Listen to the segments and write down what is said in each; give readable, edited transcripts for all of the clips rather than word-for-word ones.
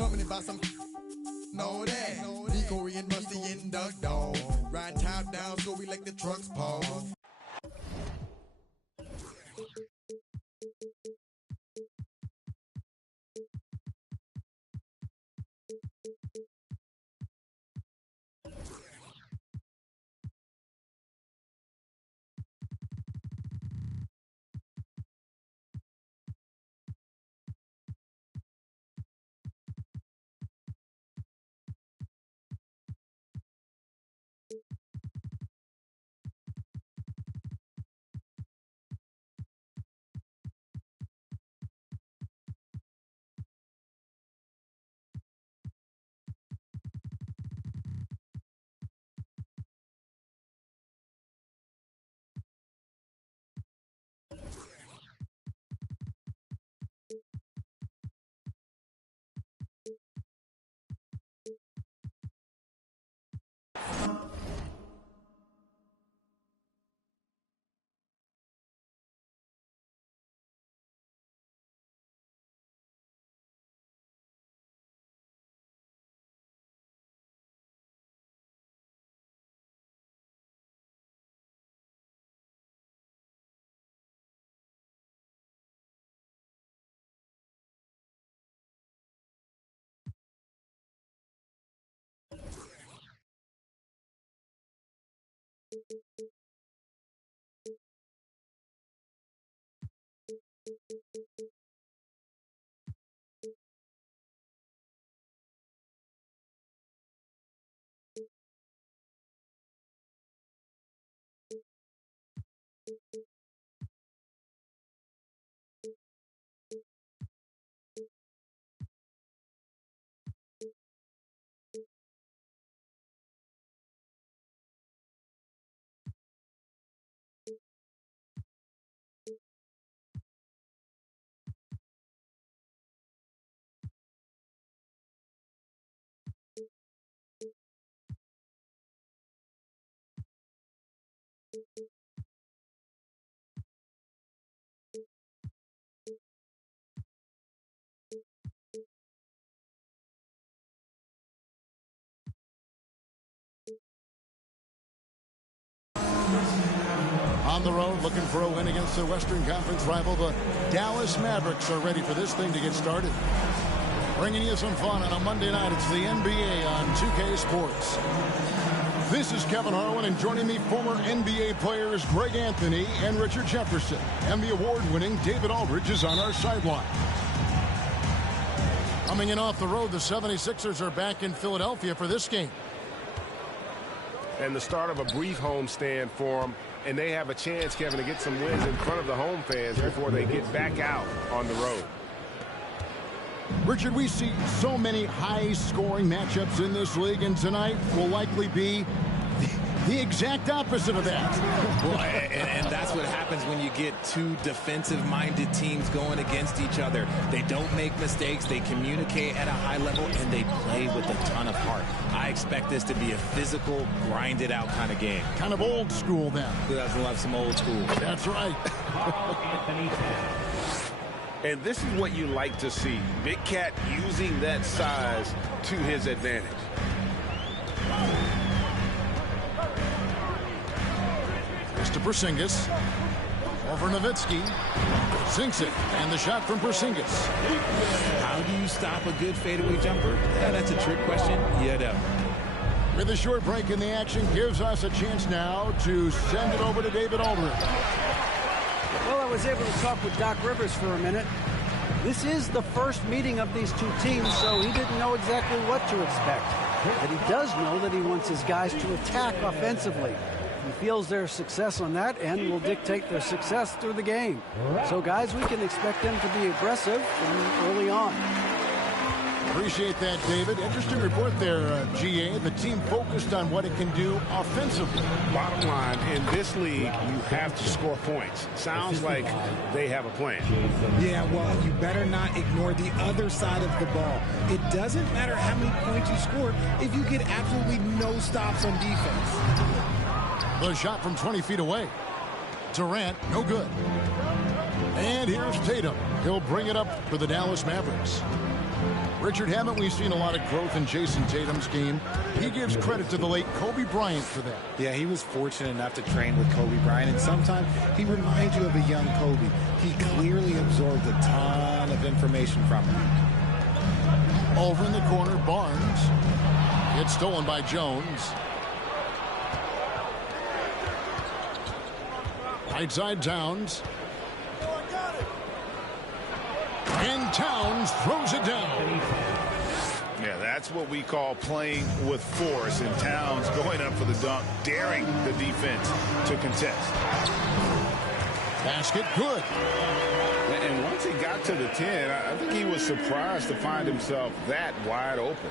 coming in by some know that. Me, Corey, and Rusty in the dog. Riding top down, so we like the trucks pause. On the road, looking for a win against their Western Conference rival, the Dallas Mavericks are ready for this thing to get started. Bringing you some fun on a Monday night. It's the NBA on 2K Sports. This is Kevin Harlan, and joining me, former NBA players Greg Anthony and Richard Jefferson. And the award-winning David Aldridge is on our sideline. Coming in off the road, the 76ers are back in Philadelphia for this game. And the start of a brief homestand for them. And they have a chance, Kevin, to get some wins in front of the home fans before they get back out on the road. Richard, we see so many high-scoring matchups in this league, and tonight will likely be the exact opposite of that. Well, and that's what happens when you get two defensive-minded teams going against each other. They don't make mistakes, they communicate at a high level, and they play with a ton of heart. I expect this to be a physical, grinded-out kind of game. Kind of old school, then. Who doesn't love some old school? That's right. And this is what you like to see. Big Cat using that size to his advantage. To Porzingis. Over Nowitzki. Sinks it. And the shot from Porzingis. How do you stop a good fadeaway jumper? Yeah, that's a trick question. You know. With a short break in the action, gives us a chance now to send it over to David Aldridge. Well, I was able to talk with Doc Rivers for a minute. This is the first meeting of these two teams, so he didn't know exactly what to expect. But he does know that he wants his guys to attack offensively. He feels their success on that end will dictate their success through the game. So, guys, we can expect them to be aggressive from early on. Appreciate that, David. Interesting report there, GA. The team focused on what it can do offensively. Bottom line, in this league, you have to score points. Sounds like they have a plan. Yeah, well, you better not ignore the other side of the ball. It doesn't matter how many points you score if you get absolutely no stops on defense. The shot from 20 feet away. Durant, no good. And here's Tatum. He'll bring it up for the Dallas Mavericks. Richard, haven't we seen a lot of growth in Jason Tatum's game? He gives credit to the late Kobe Bryant for that. Yeah, he was fortunate enough to train with Kobe Bryant, and sometimes he reminds you of a young Kobe. He clearly absorbed a ton of information from him. Over in the corner, Barnes. It's stolen by Jones. Right side, Towns. And Towns throws it down. Yeah, that's what we call playing with force. And Towns going up for the dunk, daring the defense to contest. Basket good. And once he got to the 10, I think he was surprised to find himself that wide open.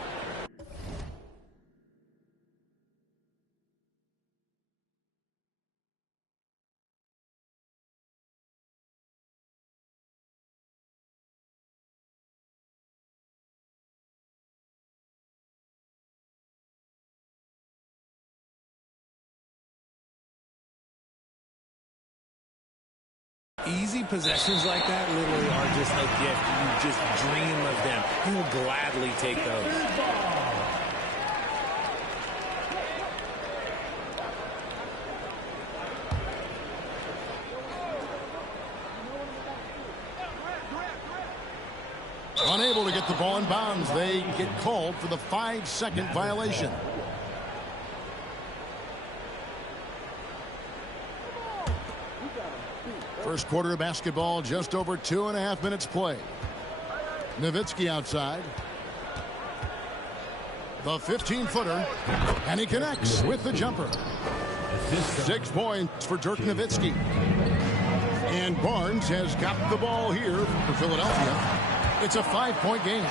Easy possessions like that literally are just a gift. You just dream of them. He'll gladly take those. Unable to get the ball in bounds. They get called for the 5-second violation. First quarter of basketball, just over 2.5 minutes play. Nowitzki outside. The 15-footer, and he connects with the jumper. 6 points for Dirk Nowitzki. And Barnes has got the ball here for Philadelphia. It's a 5-point game.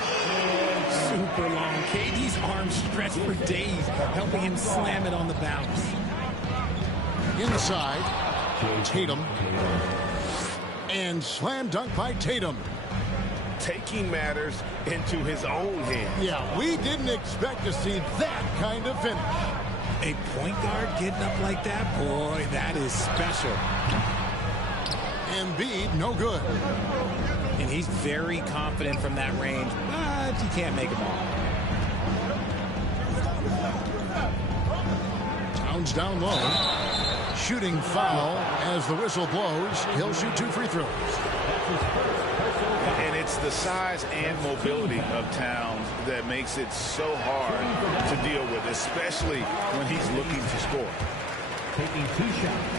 Super long. KD's arms stretched for days, helping him slam it on the bounce. Inside, Tatum. And slam dunk by Tatum. Taking matters into his own hands. Yeah, we didn't expect to see that kind of finish. A point guard getting up like that? Boy, that is special. Embiid, no good. And he's very confident from that range, but he can't make them all. Towns down low. Shooting foul as the whistle blows. He'll shoot 2 free throws. And it's the size and mobility of Towns that makes it so hard to deal with, especially when he's looking to score. Taking 2 shots.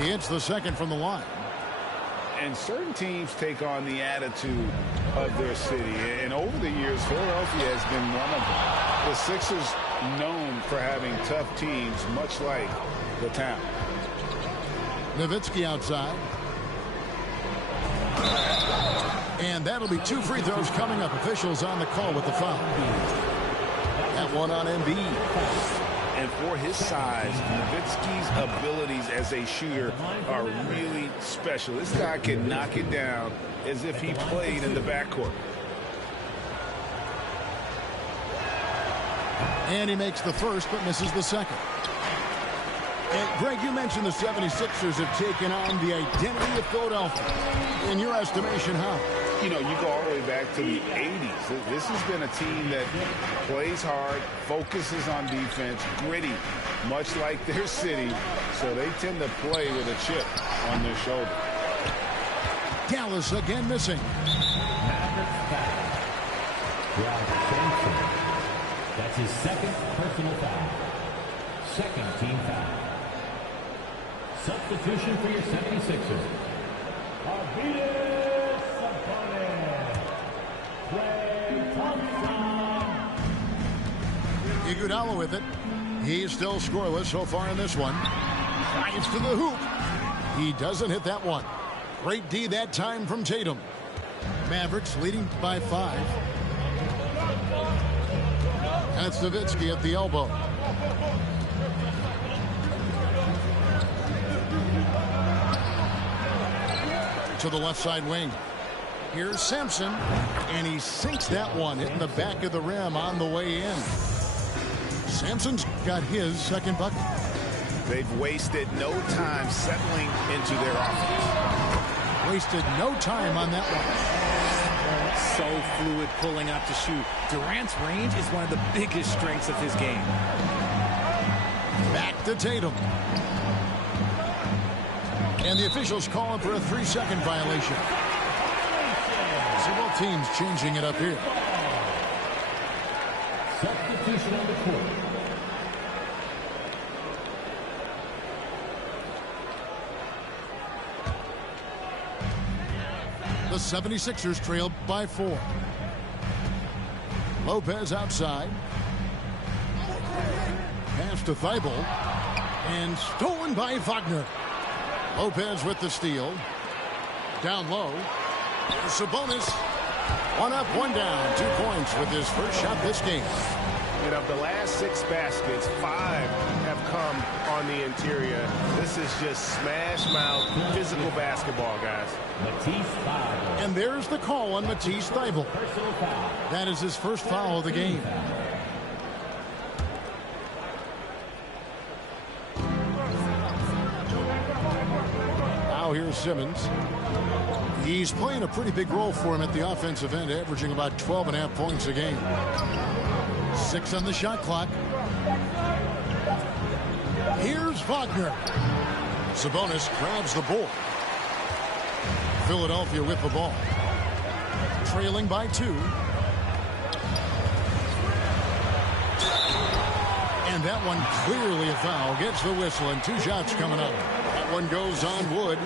He hits the second from the line. And certain teams take on the attitude of their city. And over the years, Philadelphia has been one of them. The Sixers known for having tough teams, much like the town. Nowitzki outside. And that'll be 2 free throws coming up. Officials on the call with the foul. That one on Embiid. And for his size, Nowitzki's abilities as a shooter are really special. This guy can knock it down as if he played in the backcourt. And he makes the first but misses the second. And Greg, you mentioned the 76ers have taken on the identity of Philadelphia. In your estimation, how? You know, you go all the way back to the 80s. This has been a team that plays hard, focuses on defense, gritty, much like their city. So they tend to play with a chip on their shoulder. Dallas again missing. That's his second personal foul. Second team foul. Substitution for your 76ers. Arvydas Sabonis. Klay Thompson. Iguodala with it. He's still scoreless so far in this one. Drives to the hoop. He doesn't hit that one. Great D that time from Tatum. Mavericks leading by 5. That's Nowitzki at the elbow. To the left side wing. Here's Sampson, and he sinks that one, hitting the back of the rim on the way in. Sampson's got his second bucket. They've wasted no time settling into their offense. Wasted no time on that one. So fluid pulling up to shoot. Durant's range is one of the biggest strengths of his game. Back to Tatum. And the officials calling for a 3-second violation. Several teams changing it up here. Substitution on the court. The 76ers trail by 4. Lopez outside. Pass to Thibault. And stolen by Wagner. Lopez with the steal. Down low. Sabonis. 1 up, 1 down. 2 points with his first shot this game. And of the last 6 baskets, 5 have come on the interior. This is just smash mouth physical basketball, guys. Matisse Thybulle. And there's the call on Matisse Thybulle. Personal foul. That is his first foul of the game. Now here's Simmons. He's playing a pretty big role for him at the offensive end, averaging about 12.5 points a game. 6 on the shot clock. Here's Wagner. Sabonis grabs the board. Philadelphia with the ball. Trailing by 2. And that one clearly a foul. Gets the whistle and 2 shots coming up. That one goes on Wood.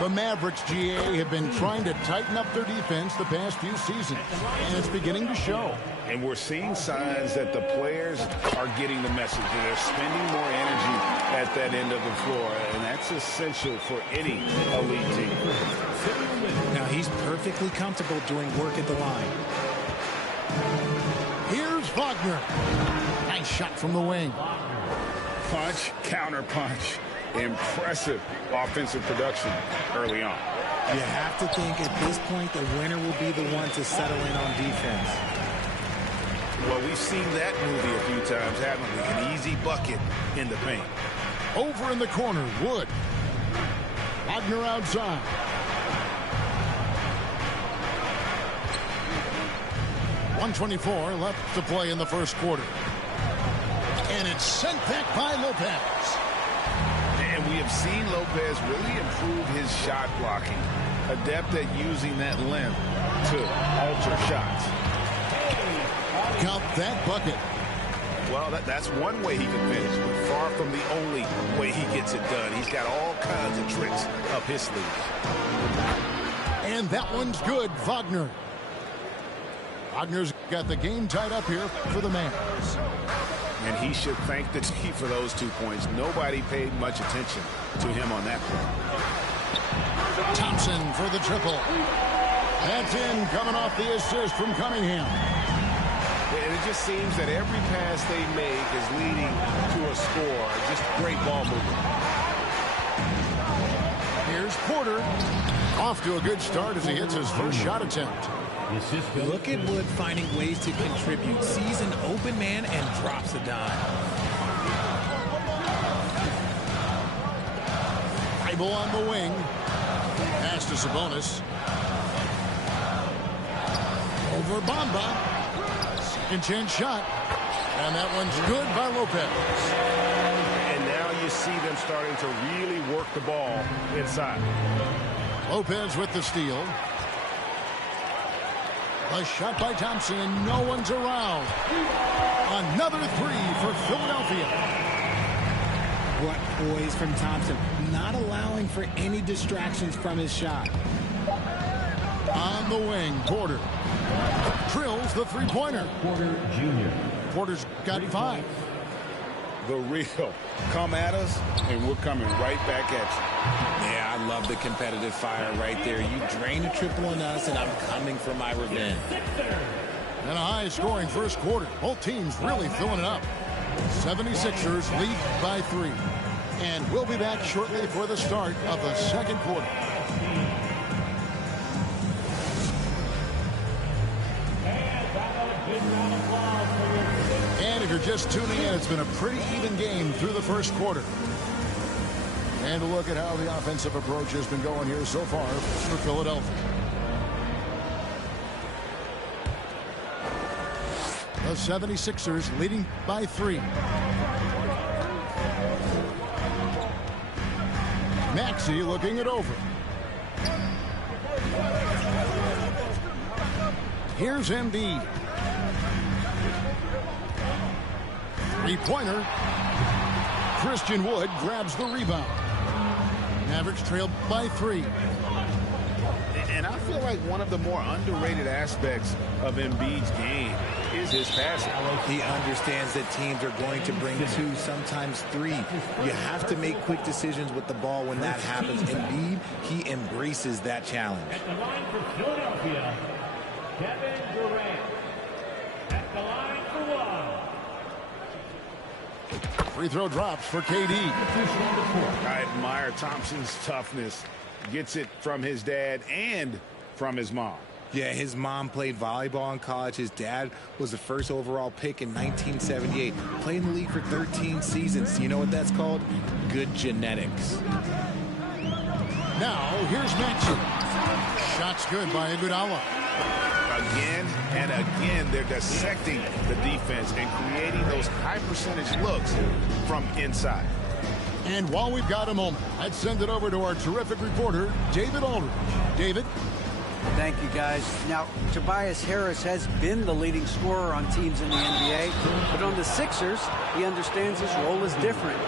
The Mavericks, GA, have been trying to tighten up their defense the past few seasons, and it's beginning to show. And we're seeing signs that the players are getting the message. They're spending more energy at that end of the floor, and that's essential for any elite team. Now he's perfectly comfortable doing work at the line. Here's Wagner. Nice shot from the wing. Punch, counter punch. Impressive offensive production early on. You have to think at this point the winner will be the one to settle in on defense. Well, we've seen that movie a few times, haven't we? An easy bucket in the paint. Over in the corner, Wood. Wagner outside. .124 left to play in the first quarter. And it's sent back by Lopez. And we have seen Lopez really improve his shot blocking. Adept at using that length to alter shots. Count that bucket. Well, that's one way he can finish, but far from the only way he gets it done. He's got all kinds of tricks up his sleeve. And that one's good, Wagner. Wagner's got the game tied up here for the Mavs. And he should thank the team for those 2 points. Nobody paid much attention to him on that point. Thompson for the triple. That's in, coming off the assist from Cunningham. And it just seems that every pass they make is leading to a score. Just great ball movement. Here's Porter. Off to a good start as he hits his first shot attempt. Look at Wood finding ways to contribute. Sees an open man and drops a dime. Thybulle on the wing. Pass to Sabonis. Over Bamba. Second chance shot. And that one's good by Lopez. And now you see them starting to really work the ball inside. Lopez with the steal. A shot by Thompson, and no one's around. Another 3 for Philadelphia. What poise from Thompson, not allowing for any distractions from his shot. On the wing, Porter. Drills the 3-pointer. Porter Jr. Porter's got 5. The real. Come at us, and we're coming right back at you. Yeah, I love the competitive fire right there. You drain a triple on us, and I'm coming for my revenge. And a high-scoring first quarter. Both teams really filling it up. 76ers lead by 3. And we'll be back shortly for the start of the second quarter. And if you're just tuning in, it's been a pretty even game through the first quarter. And a look at how the offensive approach has been going here so far for Philadelphia. 76ers leading by 3. Maxey looking it over. Here's Embiid. Three-pointer. Christian Wood grabs the rebound. Mavericks trailed by 3. And I feel like one of the more underrated aspects of Embiid's game is his passing. He understands that teams are going to bring 2, sometimes 3. You have to make quick decisions with the ball when that happens. Embiid, he embraces that challenge. At the line for Philadelphia, Kevin Durant. At the line for 1. Free throw drops for KD. I admire Thompson's toughness. Gets it from his dad and from his mom. Yeah, his mom played volleyball in college. His dad was the first overall pick in 1978. Played in the league for 13 seasons. You know what that's called? Good genetics. Now, here's Maxey. Shot's good by Iguodala. Again and again, they're dissecting the defense and creating those high-percentage looks from inside. And while we've got a moment, let's send it over to our terrific reporter, David Aldridge. David? Thank you, guys. Now, Tobias Harris has been the leading scorer on teams in the NBA, but on the Sixers, he understands his role is different.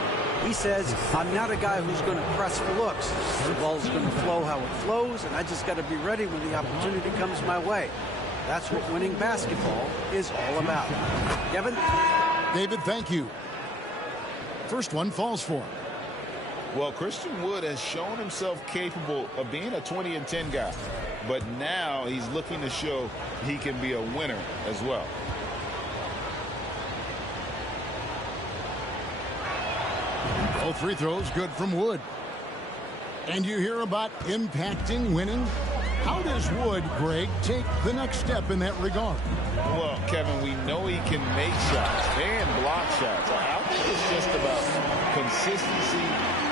He says, I'm not a guy who's going to press for looks. The ball's going to flow how it flows, and I just got to be ready when the opportunity comes my way. That's what winning basketball is all about. Kevin? David, thank you. First one falls for him. Well, Christian Wood has shown himself capable of being a 20-10 guy, but now he's looking to show he can be a winner as well. Both free throws good from Wood. And you hear about impacting winning? How does Wood, Greg, take the next step in that regard? Well, Kevin, we know he can make shots and block shots. I think it's just about consistency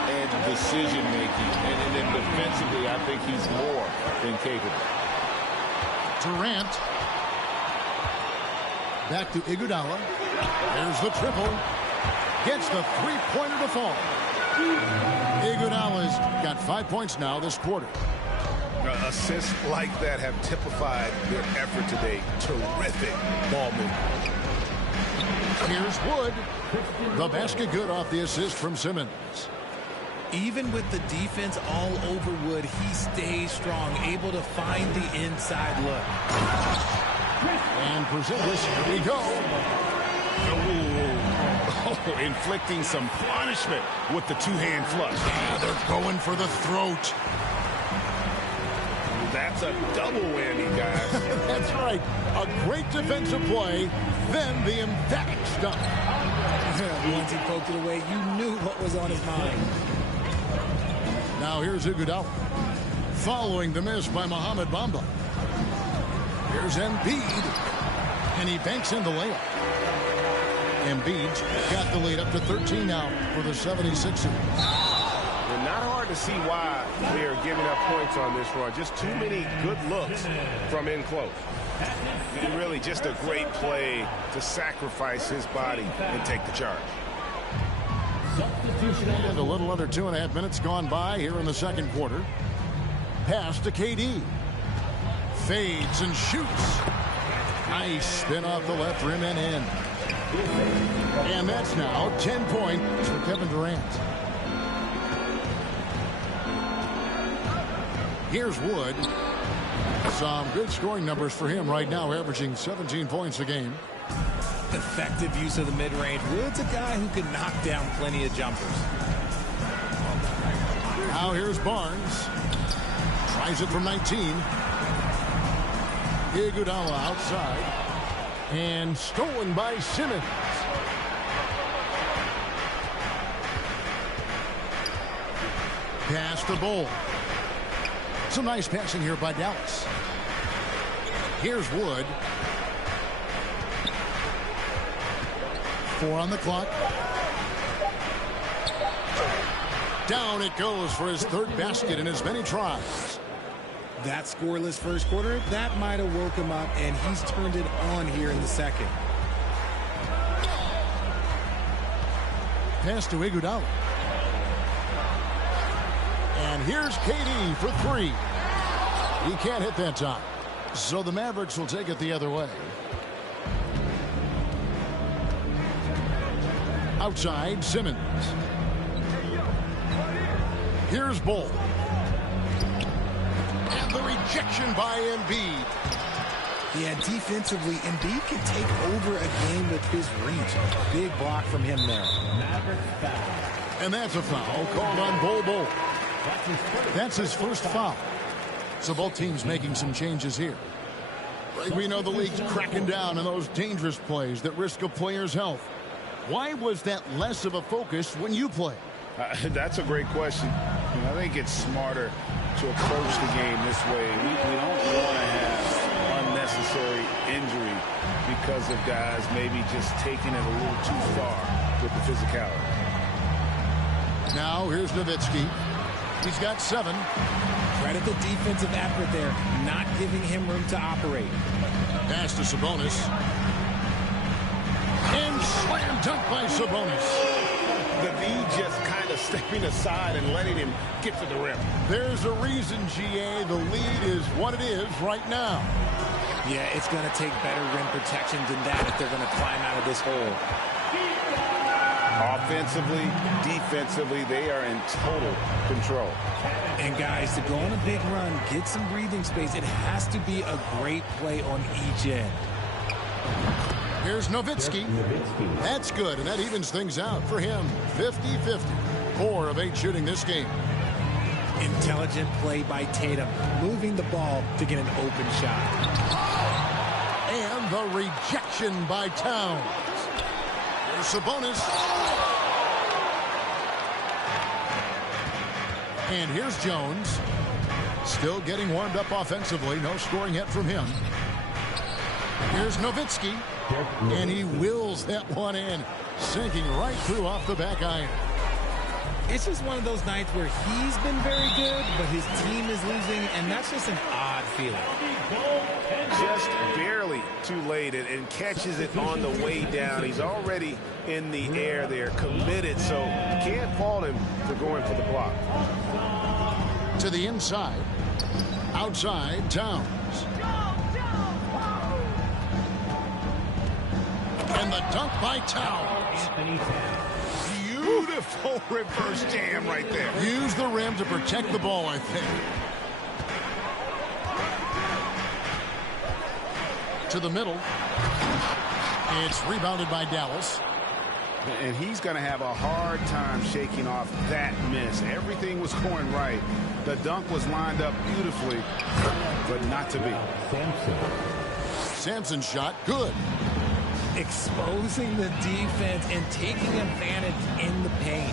and decision-making. And then defensively, I think he's more than capable. Durant. Back to Iguodala. There's the triple. Gets the three-pointer to fall. Iguodala's got 5 points now this quarter. Assists like that have typified their effort today. Terrific ball movement. Here's Wood. The basket good off the assist from Simmons. Even with the defense all over Wood, he stays strong, able to find the inside look. And Porzingis, here we go. Oh, inflicting some punishment with the two-hand flush. Yeah, they're going for the throat. That's a double whammy, guys. That's right. A great defensive play, then the emphatic stuff. Once he poked it away, you knew what was on his mind. Now here's Iguodala. Following the miss by Mohamed Bamba. Here's Embiid. And he banks in the layup. Embiid's got the lead up to 13 now for the 76ers. Not hard to see why they are giving up points on this run. Just too many good looks from in close. And really just a great play to sacrifice his body and take the charge. And a little under 2.5 minutes gone by here in the second quarter. Pass to KD. Fades and shoots. Nice spin off the left rim and in. And that's now 10 points for Kevin Durant. Here's Wood. Some good scoring numbers for him right now, averaging 17 points a game. Effective use of the mid-range. Wood's a guy who can knock down plenty of jumpers. Now here's Barnes. Tries it from 19. Iguodala outside. And stolen by Simmons. Pass to Bull. Some nice passing here by Dallas. Here's Wood. 4 on the clock. Down it goes for his third basket in as many tries. That scoreless first quarter, that might have woke him up, and he's turned it on here in the second. pass to Iguodala. And here's KD for three. He can't hit that time. So the Mavericks will take it the other way. Outside, Simmons. Here's Bull. And the rejection by Embiid. Yeah, defensively, Embiid can take over a game with his reach. Big block from him there. And that's a foul called on Bull. That's his first foul. So both teams making some changes here. We know the league's cracking down on those dangerous plays that risk a player's health. Why was that less of a focus when you play? That's a great question. I think it's smarter to approach the game this way. We don't want to have unnecessary injury because of guys maybe just taking it a little too far with the physicality. Now here's Nowitzki. He's got 7. Credit the defensive effort there, not giving him room to operate. Pass to Sabonis. And slam dunk by Sabonis. The D just kind of stepping aside and letting him get to the rim. There's a reason, GA, the lead is what it is right now. Yeah, it's going to take better rim protection than that if they're going to climb out of this hole. Offensively, defensively, they are in total control. And guys, to go on a big run, get some breathing space, it has to be a great play on each end. Here's Nowitzki. That's good, and that evens things out for him. 50-50. 4 of 8 shooting this game. Intelligent play by Tatum, moving the ball to get an open shot. And the rejection by Towns. There's Sabonis. And here's Jones. Still getting warmed up offensively. No scoring yet from him. Here's Nowitzki. And he wills that one in. Sinking right through off the back iron. It's just one of those nights where he's been very good, but his team is losing, and that's just an odd feeling. Just barely too late and catches it on the way down. He's already in the air there, committed, so can't fault him for going for the block. To the inside. Outside, Towns. And the dunk by Towns. Beautiful reverse jam right there. Use the rim to protect the ball, I think. To the middle. It's rebounded by Dallas. And he's going to have a hard time shaking off that miss. Everything was going right. The dunk was lined up beautifully, but not to be. Sampson's shot, good. Exposing the defense and taking advantage in the paint.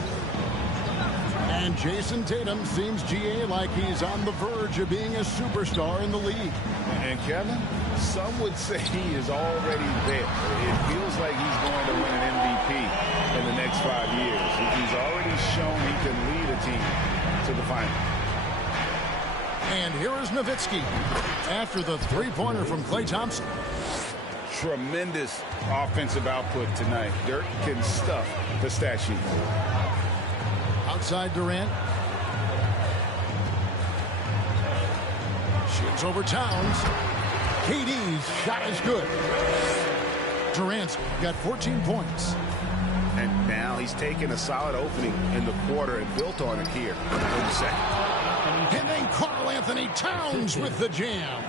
And Jason Tatum seems, GA, like he's on the verge of being a superstar in the league. And Kevin, some would say he is already there. It feels like he's going to win an MVP in the next 5 years. He's already shown he can lead a team to the final. And here is Nowitzki after the three-pointer from Klay Thompson. Tremendous offensive output tonight. Dirk can stuff the stat sheet. Outside Durant. Shoots over Towns. KD's shot is good. Durant's got 14 points. And now he's taken a solid opening in the quarter and built on it here in the second. And then Karl Anthony Towns with the jam.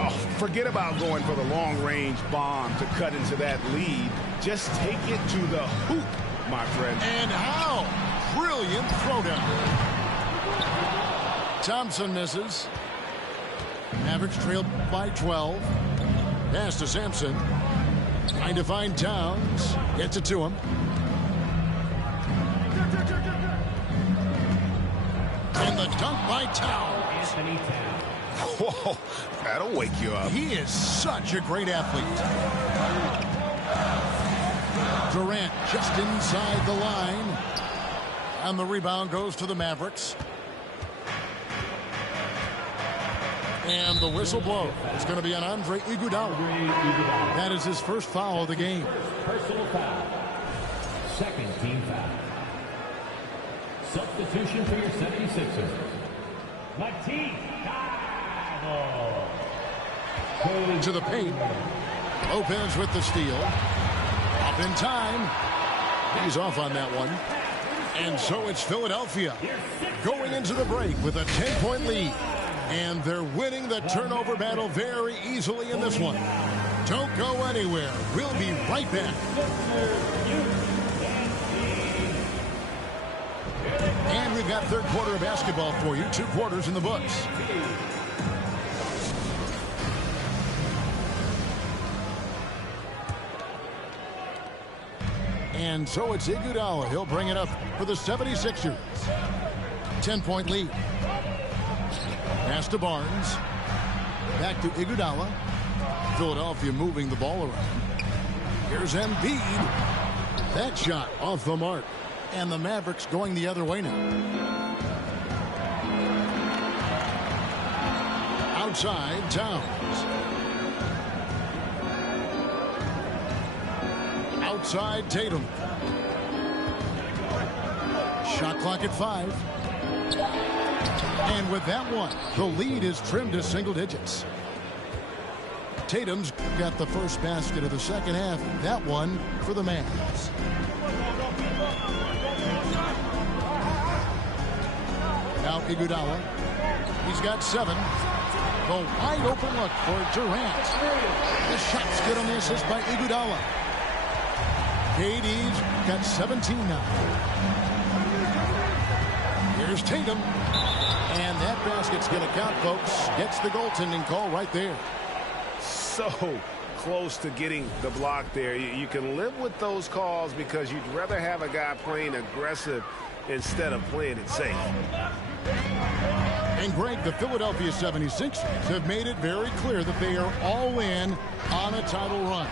Oh, forget about going for the long-range bomb to cut into that lead. Just take it to the hoop, my friend. And how? Brilliant throwdown. Thompson misses. Mavericks trailed by 12. Pass to Sampson. Trying to find Towns. Gets it to him. And the dunk by Towns. Whoa, that'll wake you up. He is such a great athlete. Durant just inside the line. And the rebound goes to the Mavericks. And the whistle blows. It's going to be on Andre Iguodala. That is his first foul of the game. second team foul. Substitution for your 76ers. Matisse Thybulle. To the paint. Lopez with the steal. Up in time. He's off on that one. And so it's Philadelphia going into the break with a 10-point lead. And they're winning the turnover battle very easily in this one. Don't go anywhere. We'll be right back. And we've got third quarter of basketball for you. 2 quarters in the books. And so it's Iguodala. He'll bring it up for the 76ers. 10-point lead. Pass to Barnes. Back to Iguodala. Philadelphia moving the ball around. Here's Embiid. That shot off the mark. And the Mavericks going the other way now. Outside, Towns. Outside, Tatum. Shot clock at 5. And with that one, the lead is trimmed to single digits. Tatum's got the first basket of the second half. That one for the Mavs. Now Iguodala. He's got 7. The wide open look for Durant. The shot's good on the assist by Iguodala. KD's got 17 now. Here's Tatum. And that basket's going to count, folks. Gets the goaltending call right there. So close to getting the block there. You can live with those calls because you'd rather have a guy playing aggressive instead of playing it safe. And Greg, the Philadelphia 76ers have made it very clear that they are all in on a title run.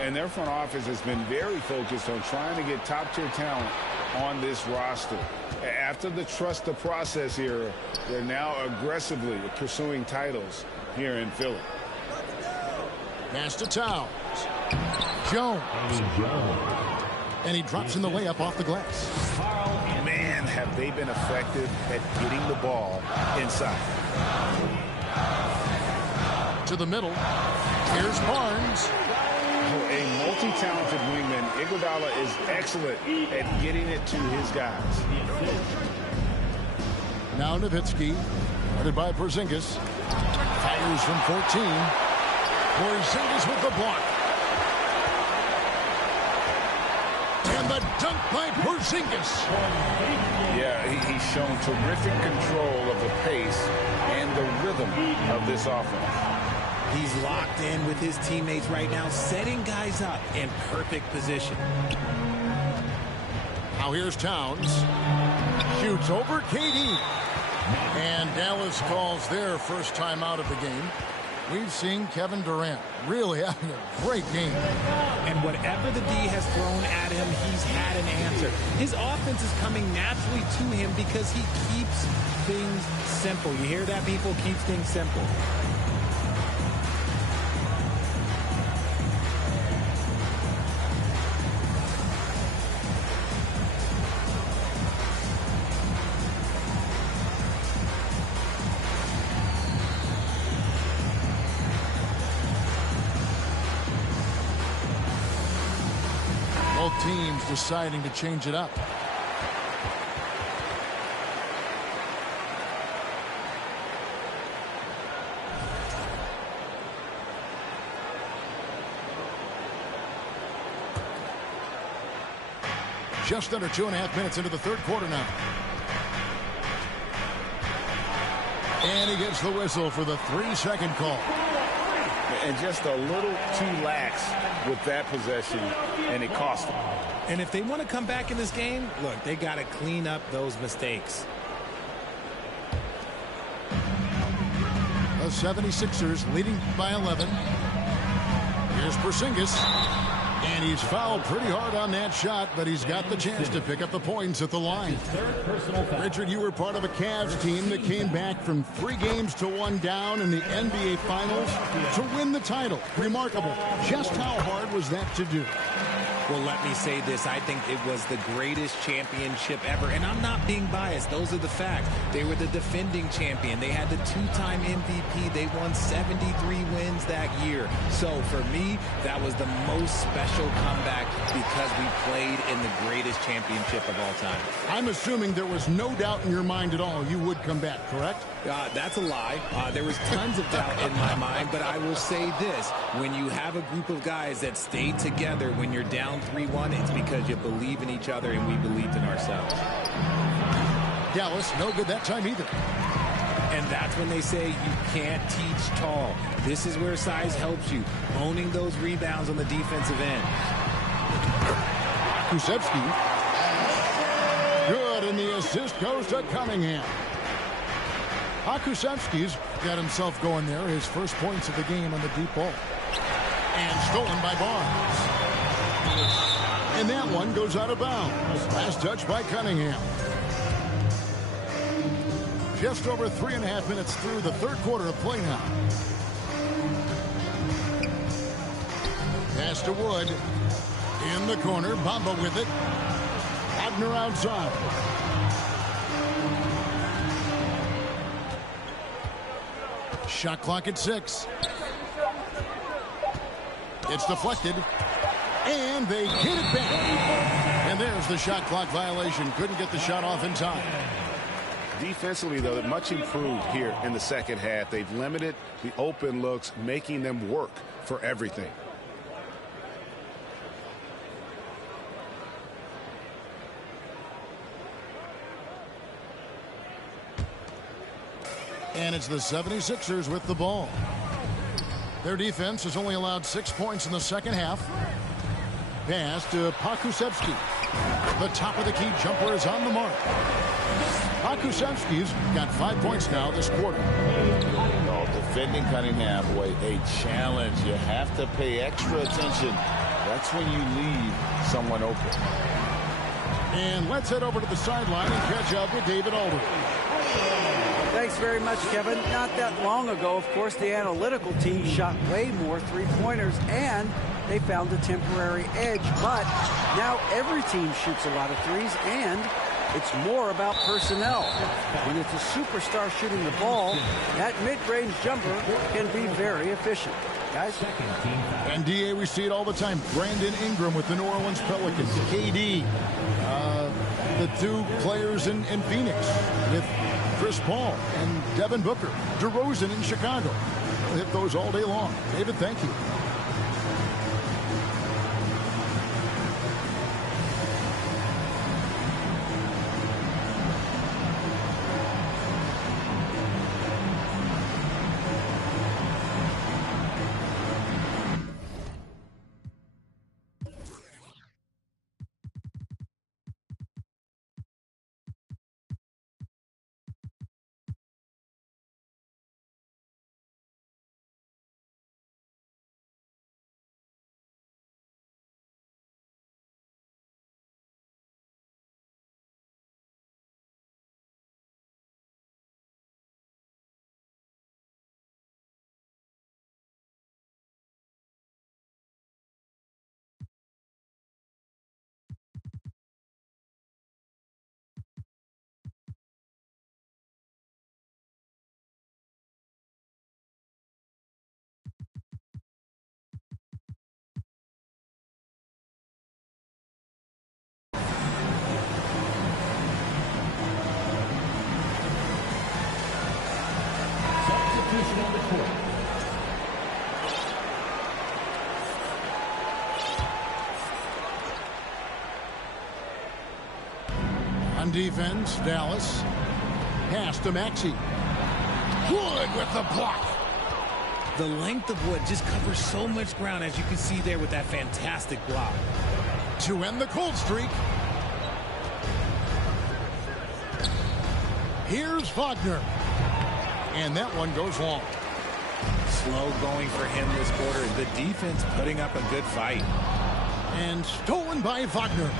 And their front office has been very focused on trying to get top-tier talent on this roster. After the trust the process era, they're now aggressively pursuing titles here in Philly. Pass to Towns. Jones. And he drops in the layup off the glass. Man, have they been effective at getting the ball inside. To the middle. Here's Barnes. A multi-talented wingman, Iguodala is excellent at getting it to his guys. Now Nowitzki, guarded by Porzingis. Fires from 14. Porzingis with the block. And the dunk by Porzingis. Yeah, he's shown terrific control of the pace and the rhythm of this offense. He's locked in with his teammates right now, setting guys up in perfect position. Now here's Towns. Shoots over KD. And Dallas calls their first time out of the game. We've seen Kevin Durant really having a great game. And whatever the D has thrown at him, he's had an answer. His offense is coming naturally to him because he keeps things simple. You hear that, people? Keeps things simple. Both teams deciding to change it up. Just under 2.5 minutes into the third quarter now. And he gets the whistle for the 3-second call. And just a little too lax with that possession, and it cost them. And if they want to come back in this game, look, they got to clean up those mistakes. The 76ers leading by 11. Here's Porzingis. And he's fouled pretty hard on that shot, but he's got the chance to pick up the points at the line. Richard, you were part of a Cavs team that came back from 3 games to 1 down in the NBA Finals to win the title. Remarkable. Just how hard was that to do? Well, let me say this. I think it was the greatest championship ever. And I'm not being biased. Those are the facts. They were the defending champion. They had the 2-time MVP. They won 73 wins that year. So for me, that was the most special comeback because we played in the greatest championship of all time. I'm assuming there was no doubt in your mind at all you would come back, correct? That's a lie. There was tons of doubt in my mind, but I will say this. When you have a group of guys that stay together when you're down 3-1, it's because you believe in each other and we believed in ourselves. Dallas, no good that time either. And that's when they say you can't teach tall. This is where size helps you, owning those rebounds on the defensive end. Kusevsky. Good, and the assist goes to Cunningham. Kusevsky's got himself going there. His first points of the game on the deep ball. And stolen by Barnes. And that one goes out of bounds. Last touch by Cunningham. Just over 3.5 minutes through the third quarter of play now. Pass to Wood. In the corner. Bamba with it. Wagner outside. Shot clock at 6. It's deflected. And they hit it back. And there's the shot clock violation. Couldn't get the shot off in time. Defensively, though, much improved here in the second half. They've limited the open looks, making them work for everything. And it's the 76ers with the ball. Their defense has only allowed 6 points in the second half. Pass to Pokusevski. The top of the key jumper is on the mark. Pokusevski's got 5 points now this quarter. Oh, defending Cunningham, boy, a challenge. You have to pay extra attention. That's when you leave someone open. And let's head over to the sideline and catch up with David Aldridge. Thanks very much, Kevin. Not that long ago, of course, the analytical team shot way more three-pointers, and they found a temporary edge. But now every team shoots a lot of threes, and it's more about personnel. When it's a superstar shooting the ball, that mid-range jumper can be very efficient. Guys? And DA, we see it all the time. Brandon Ingram with the New Orleans Pelicans. KD, the two players in Phoenix with Chris Paul and Devin Booker. DeRozan in Chicago. We'll hit those all day long. David, thank you. On the court. On defense, Dallas. Pass to Maxey. Wood with the block. The length of Wood just covers so much ground, as you can see there with that fantastic block. To end the cold streak. Here's Wagner. And that one goes long. Slow going for him this quarter. The defense putting up a good fight. And stolen by Wagner.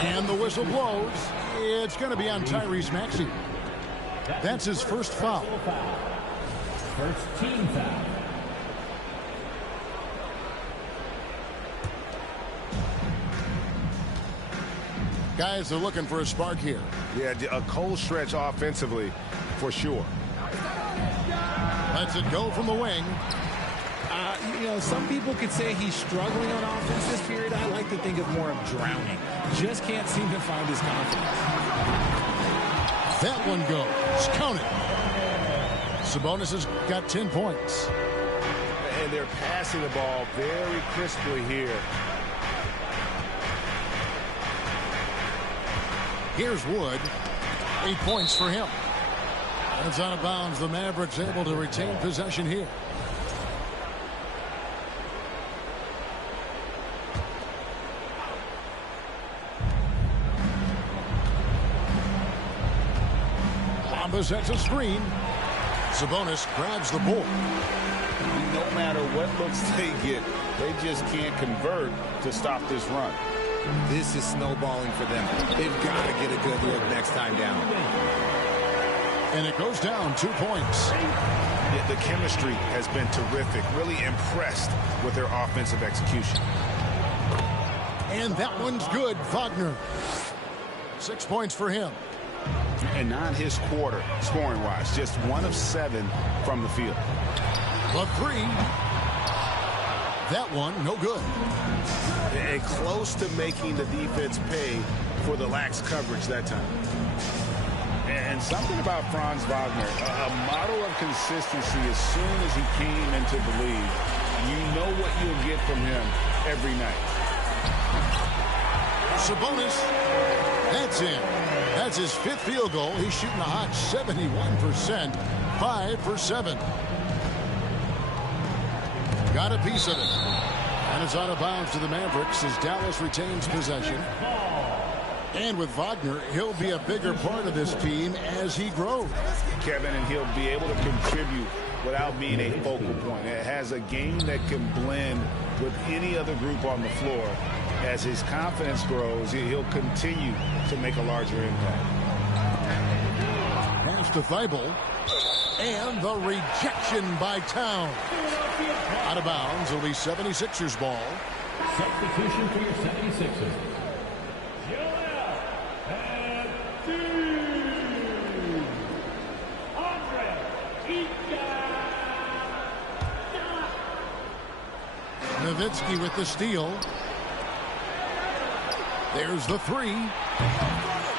And the whistle blows. It's going to be on Tyrese Maxey. That's his first foul. First team foul. Guys are looking for a spark here. Yeah, a cold stretch offensively for sure. Lets it go from the wing. Some people could say he's struggling on offense this period. I like to think of more of drowning. Just can't seem to find his confidence. That one goes. Count it. Sabonis has got 10 points. And they're passing the ball very crisply here. Here's Wood. 8 points for him. And it's out of bounds. The Mavericks able to retain possession here. Bamba sets a screen. Sabonis grabs the ball. No matter what looks they get, they just can't convert to stop this run. This is snowballing for them. They've got to get a good look next time down. And it goes down 2 points. The chemistry has been terrific. Really impressed with their offensive execution. And that one's good. Wagner. 6 points for him. And not his quarter, scoring-wise. Just 1 of 7 from the field. The three. That one, no good. And close to making the defense pay for the lax coverage that time. And something about Franz Wagner, a model of consistency. As soon as he came into the league, you know what you'll get from him every night. Sabonis, that's in. That's his 5th field goal. He's shooting a hot 71%, 5 for 7. Got a piece of it. And it's out of bounds to the Mavericks as Dallas retains possession. And with Wagner, he'll be a bigger part of this team as he grows. Kevin, and he'll be able to contribute without being a focal point. It has a game that can blend with any other group on the floor. As his confidence grows, he'll continue to make a larger impact. Pass to Thibault. And the rejection by Towns. Out of bounds. It'll be 76ers ball. Substitution for your 76ers. Joel Embiid. Andre Iguodala. Nowitzki with the steal. There's the three.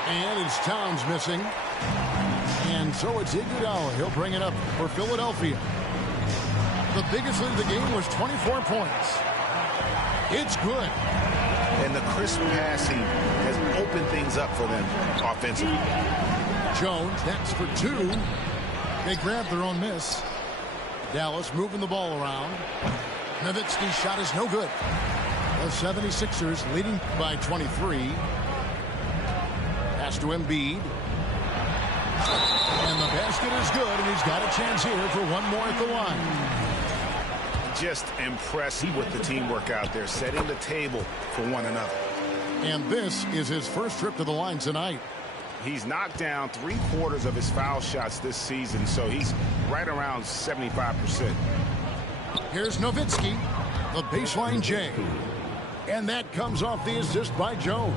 And it's Towns missing. And so it's Iguodala. He'll bring it up for Philadelphia. The biggest lead of the game was 24 points. It's good. And the crisp passing has opened things up for them offensively. Jones, that's for 2. They grabbed their own miss. Dallas moving the ball around. Nowitzki's shot is no good. The 76ers leading by 23. Pass to Embiid. And the basket is good, and he's got a chance here for one more at the line. Just impressive with the teamwork out there, setting the table for one another. And this is his first trip to the line tonight. He's knocked down 3/4 of his foul shots this season, so he's right around 75%. Here's Nowitzki, the baseline J. And that comes off the assist by Jones.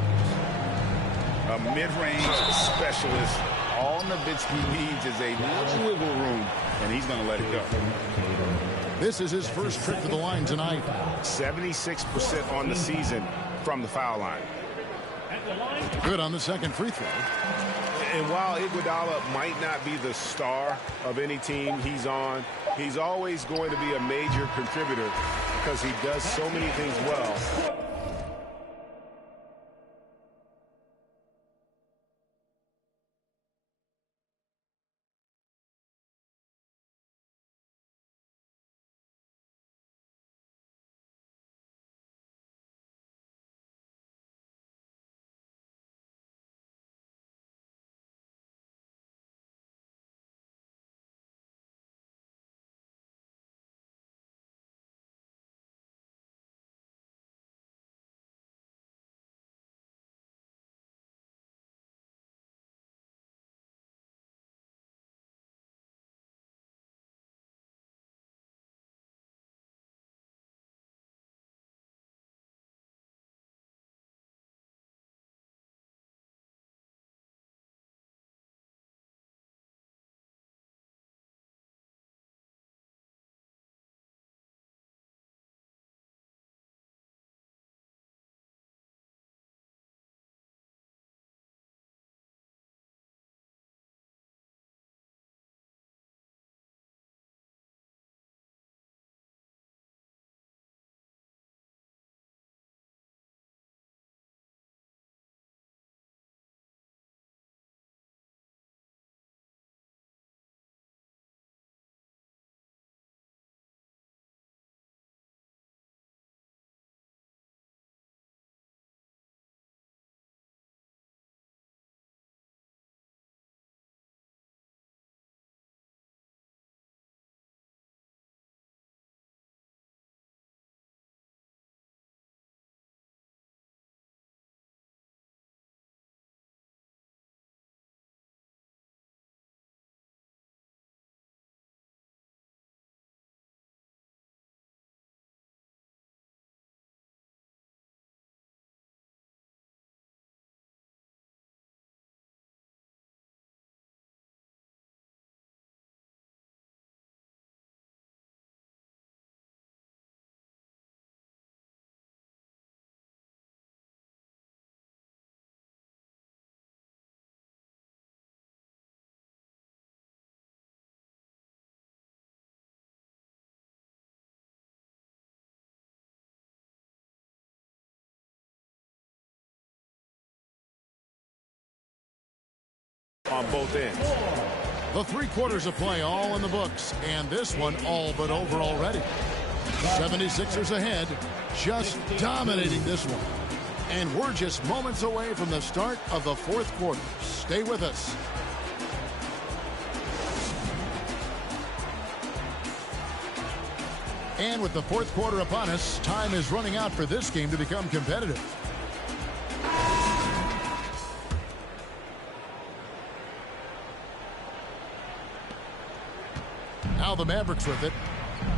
A mid-range specialist. All Nowitzki needs is a little wiggle room, and he's going to let it go. This is his first trip to the line tonight. 76% on the season from the foul line. Good on the second free throw. And while Iguodala might not be the star of any team he's on, he's always going to be a major contributor because he does so many things well. on both ends. The 3 quarters of play all in the books, and this one all but over already. 76ers ahead, just dominating this one. And we're just moments away from the start of the 4th quarter. Stay with us. And with the 4th quarter upon us, time is running out for this game to become competitive. Now the Mavericks with it.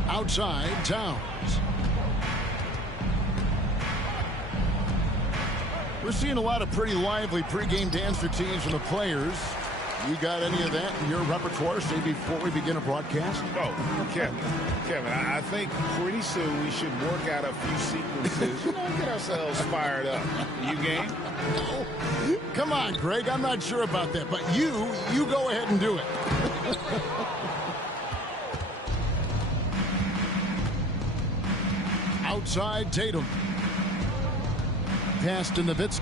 Outside, Towns. We're seeing a lot of pretty lively pregame dance routines from the players. You got any of that in your repertoire, say, before we begin a broadcast? Oh, Kevin, I think pretty soon we should work out a few sequences, get ourselves fired up. You game? Oh, come on, Greg. I'm not sure about that, but you go ahead and do it. Outside, Tatum. Pass to Nowitzki.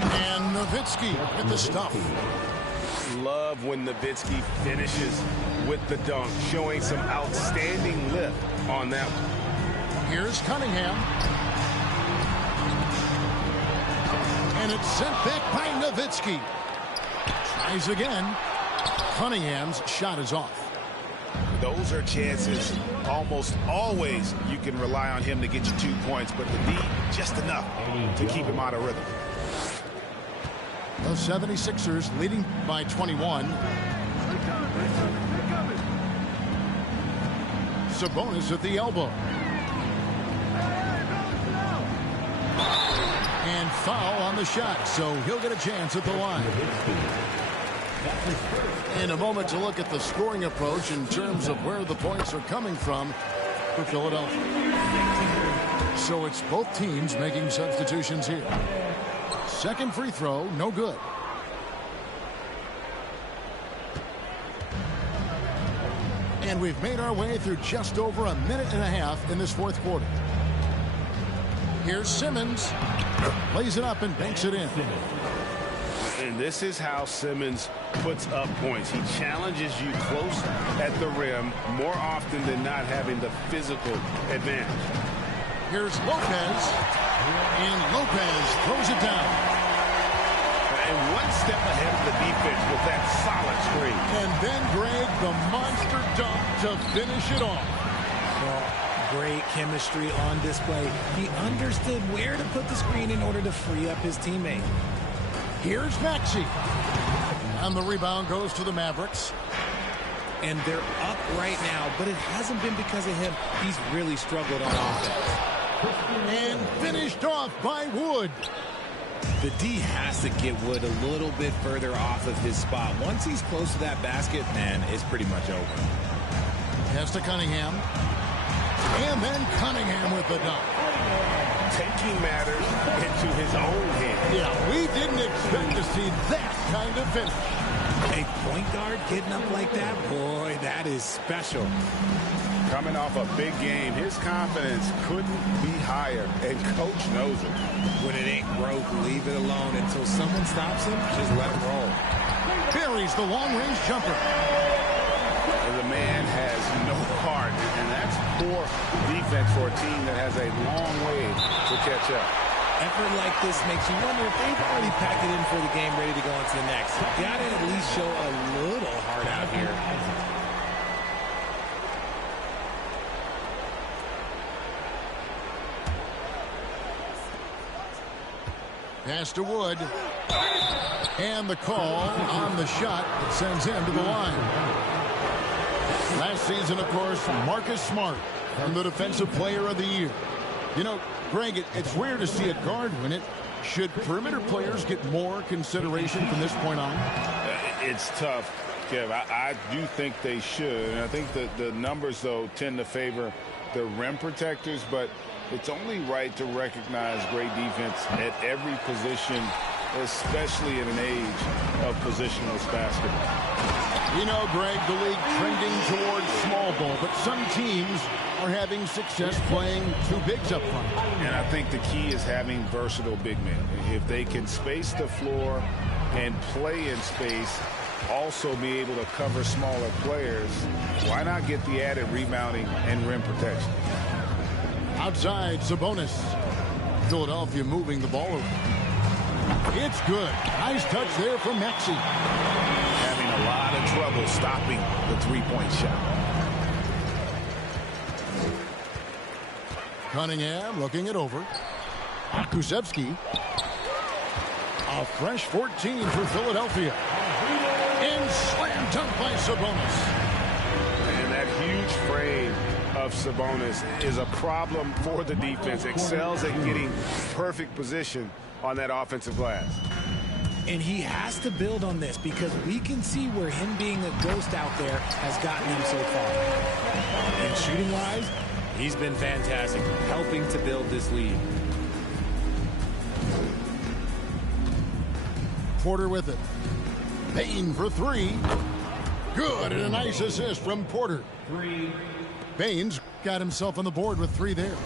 And Nowitzki with the stuff. Love when Nowitzki finishes with the dunk, showing some outstanding lift on that one. Here's Cunningham. And it's sent back by Nowitzki. Tries again. Cunningham's shot is off. Those are chances almost always you can rely on him to get you 2 points, but the D just enough to keep him out of rhythm. The 76ers leading by 21. Sabonis at the elbow. And foul on the shot, so he'll get a chance at the line. In a moment to look at the scoring approach in terms of where the points are coming from for Philadelphia. So it's both teams making substitutions here. Second free throw, no good. And we've made our way through just over a minute and a half in this 4th quarter. Here's Simmons. Lays it up and banks it in. And this is how Simmons puts up points. He challenges you close at the rim more often than not, having the physical advantage. Here's Lopez. And Lopez throws it down. And one step ahead of the defense with that solid screen. And then Greg, the monster dunk to finish it off. Well, great chemistry on display. He understood where to put the screen in order to free up his teammate. Here's Maxey. And the rebound goes to the Mavericks. And they're up right now, but it hasn't been because of him. He's really struggled on offense. And finished off by Wood. The D has to get Wood a little bit further off of his spot. Once he's close to that basket, man, it's pretty much over. Pass to Cunningham. And then Cunningham with the dunk. Taking matters into his own hands. Yeah, we didn't expect to see that kind of finish. A point guard getting up like that, boy, that is special. Coming off a big game, his confidence couldn't be higher, and coach knows it. When it ain't broke, leave it alone until someone stops him. Just let it roll. Buries the long-range jumper. The man has no heart, and that's poor defense for a team that has a long way to catch up. Effort like this makes you wonder if they've already packed it in for the game, ready to go on to the next. Got to at least show a little heart out here. Pass to Wood. And the call on the shot that sends him to the line. Last season, of course, Marcus Smart from the Defensive Player of the Year. You know, Greg, it's rare to see a guard win it. Should perimeter players get more consideration from this point on? It's tough, Kev. I do think they should. And I think that the numbers, though, tend to favor the rim protectors. But it's only right to recognize great defense at every position, especially in an age of positionless basketball. You know, Greg, the league trending towards small ball, but some teams are having success playing two bigs up front. And I think the key is having versatile big men. If they can space the floor and play in space, also be able to cover smaller players, why not get the added rebounding and rim protection? Outside, Sabonis. Philadelphia moving the ball around. It's good. Nice touch there from Maxey. Having a lot of trouble stopping the three-point shot. Cunningham looking it over. Kuszewski. A fresh 14 for Philadelphia. And slam dunk by Sabonis. And that huge frame of Sabonis is a problem for the defense. Excels at getting perfect position on that offensive glass. And he has to build on this because we can see where him being a ghost out there has gotten him so far. And shooting-wise, he's been fantastic, helping to build this lead. Porter with it. Payne for three. Good, and a nice assist from Porter. Payne's got himself on the board with three there.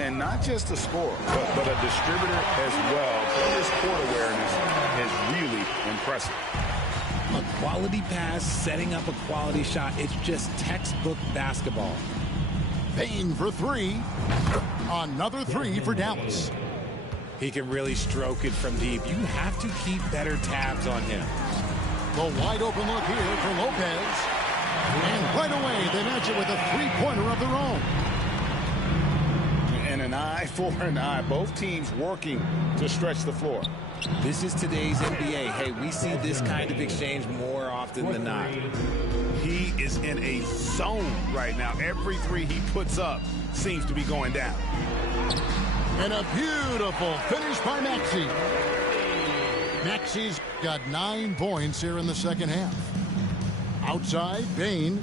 And not just a scorer, but a distributor as well. His court awareness is really impressive. A quality pass, setting up a quality shot. It's just textbook basketball. Payne for three. Another three for Dallas. He can really stroke it from deep. You have to keep better tabs on him. The wide open look here for Lopez. And right away, they match it with a three-pointer of their own. And an eye for an eye. Both teams working to stretch the floor. This is today's NBA. Hey, we see this kind of exchange more often than not. He is in a zone right now. Every three he puts up seems to be going down. And a beautiful finish by Maxey. Maxey's got 9 points here in the second half. Outside, Payne.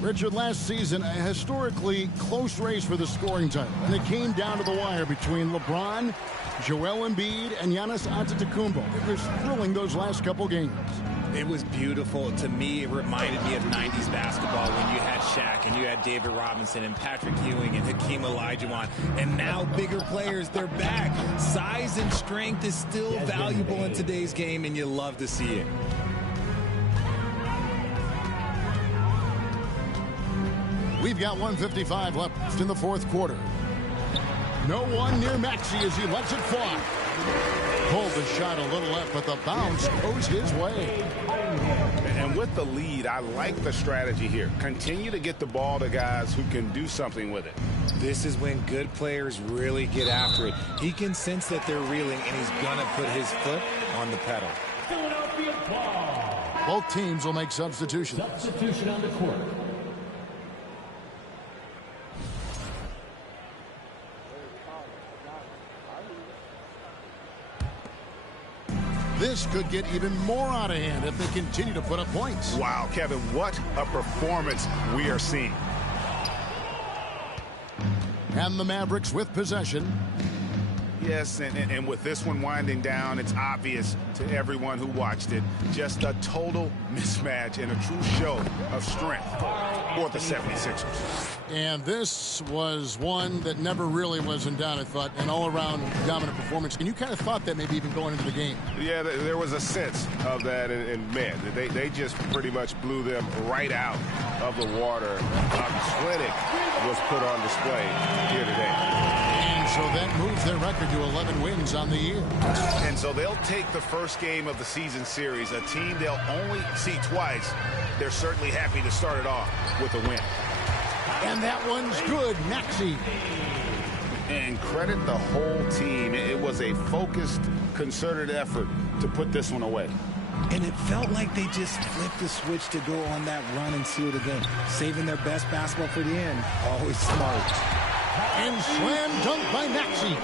Richard, last season, a historically close race for the scoring title. And it came down to the wire between LeBron, Joel Embiid, and Giannis Antetokounmpo. It was thrilling those last couple games. It was beautiful. To me, it reminded me of 90s basketball when you had Shaq and you had David Robinson and Patrick Ewing and Hakeem Olajuwon. And now bigger players, they're back. Size and strength is still valuable in today's game, and you love to see it. We've got 1:55 left in the fourth quarter. No one near Maxey as he lets it fly. Pulled the shot a little left, but the bounce goes his way. And with the lead, I like the strategy here. Continue to get the ball to guys who can do something with it. This is when good players really get after it. He can sense that they're reeling, and he's going to put his foot on the pedal. Philadelphia ball. Both teams will make substitutions. Substitution on the court. This could get even more out of hand if they continue to put up points. Wow, Kevin, what a performance we are seeing. And the Mavericks with possession. Yes, and with this one winding down, it's obvious to everyone who watched it. Just a total mismatch and a true show of strength for the 76ers. And this was one that never really was in doubt, I thought, an all-around dominant performance. And you kind of thought that maybe even going into the game. Yeah, there was a sense of that, and man, they just pretty much blew them right out of the water. Clinic was put on display here today. And so that moves their record to 11 wins on the year. And so they'll take the first game of the season series, a team they'll only see twice. They're certainly happy to start it off with a win. And that one's good, Maxey. And credit the whole team. It was a focused, concerted effort to put this one away. And it felt like they just flipped the switch to go on that run and seal the game. Saving their best basketball for the end. Always smart. And slam dunk by Maxey.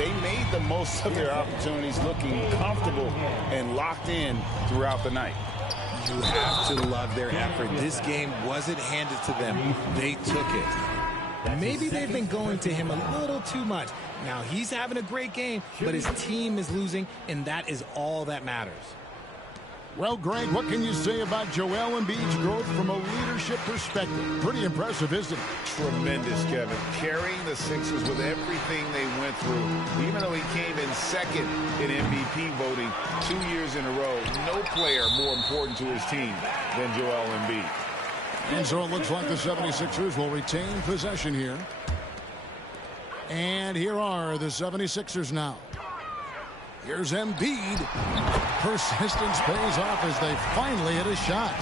They made the most of their opportunities, looking comfortable and locked in throughout the night. You have to love their effort. This game wasn't handed to them. They took it. Maybe they've been going to him a little too much. Now he's having a great game, but his team is losing, and that is all that matters. Well, Greg, what can you say about Joel Embiid's growth from a leadership perspective? Pretty impressive, isn't it? Tremendous, Kevin. Carrying the Sixers with everything they went through. Even though he came in second in MVP voting 2 years in a row, no player more important to his team than Joel Embiid. And so it looks like the 76ers will retain possession here. And here are the 76ers now. Here's Embiid. Persistence pays off as they finally hit a shot.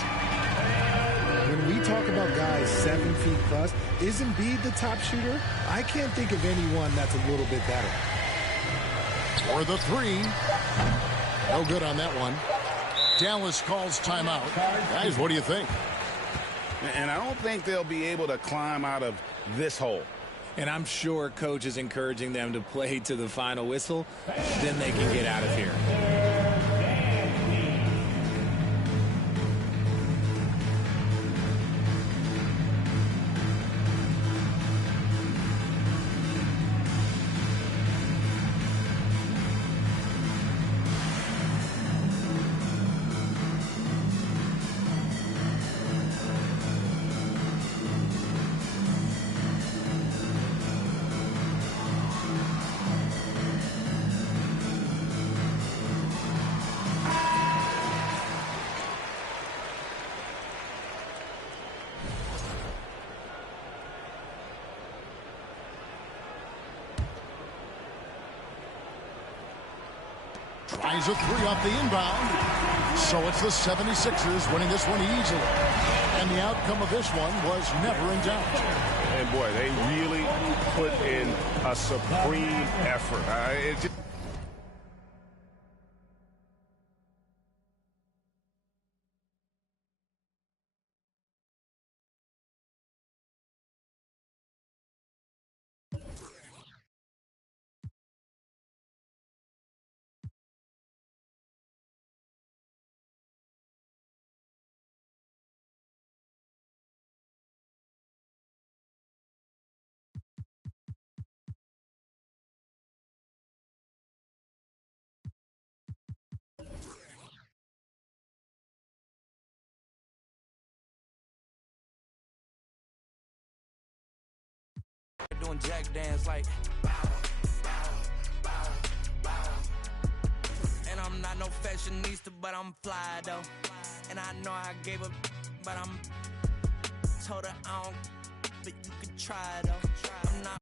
When we talk about guys 7 feet plus, is Embiid the top shooter? I can't think of anyone that's a little bit better. For the three. No good on that one. Dallas calls timeout. Guys, what do you think? And I don't think they'll be able to climb out of this hole. And I'm sure coach is encouraging them to play to the final whistle. Then they can get out of here. Tries a three off the inbound. So it's the 76ers winning this one easily. And the outcome of this one was never in doubt. And boy, they really put in a supreme effort. Doing jack dance like bow, bow, bow, bow. And I'm not no fashionista, but I'm fly though. And I know I gave up, but I'm told her I don't, but you can try though. I'm not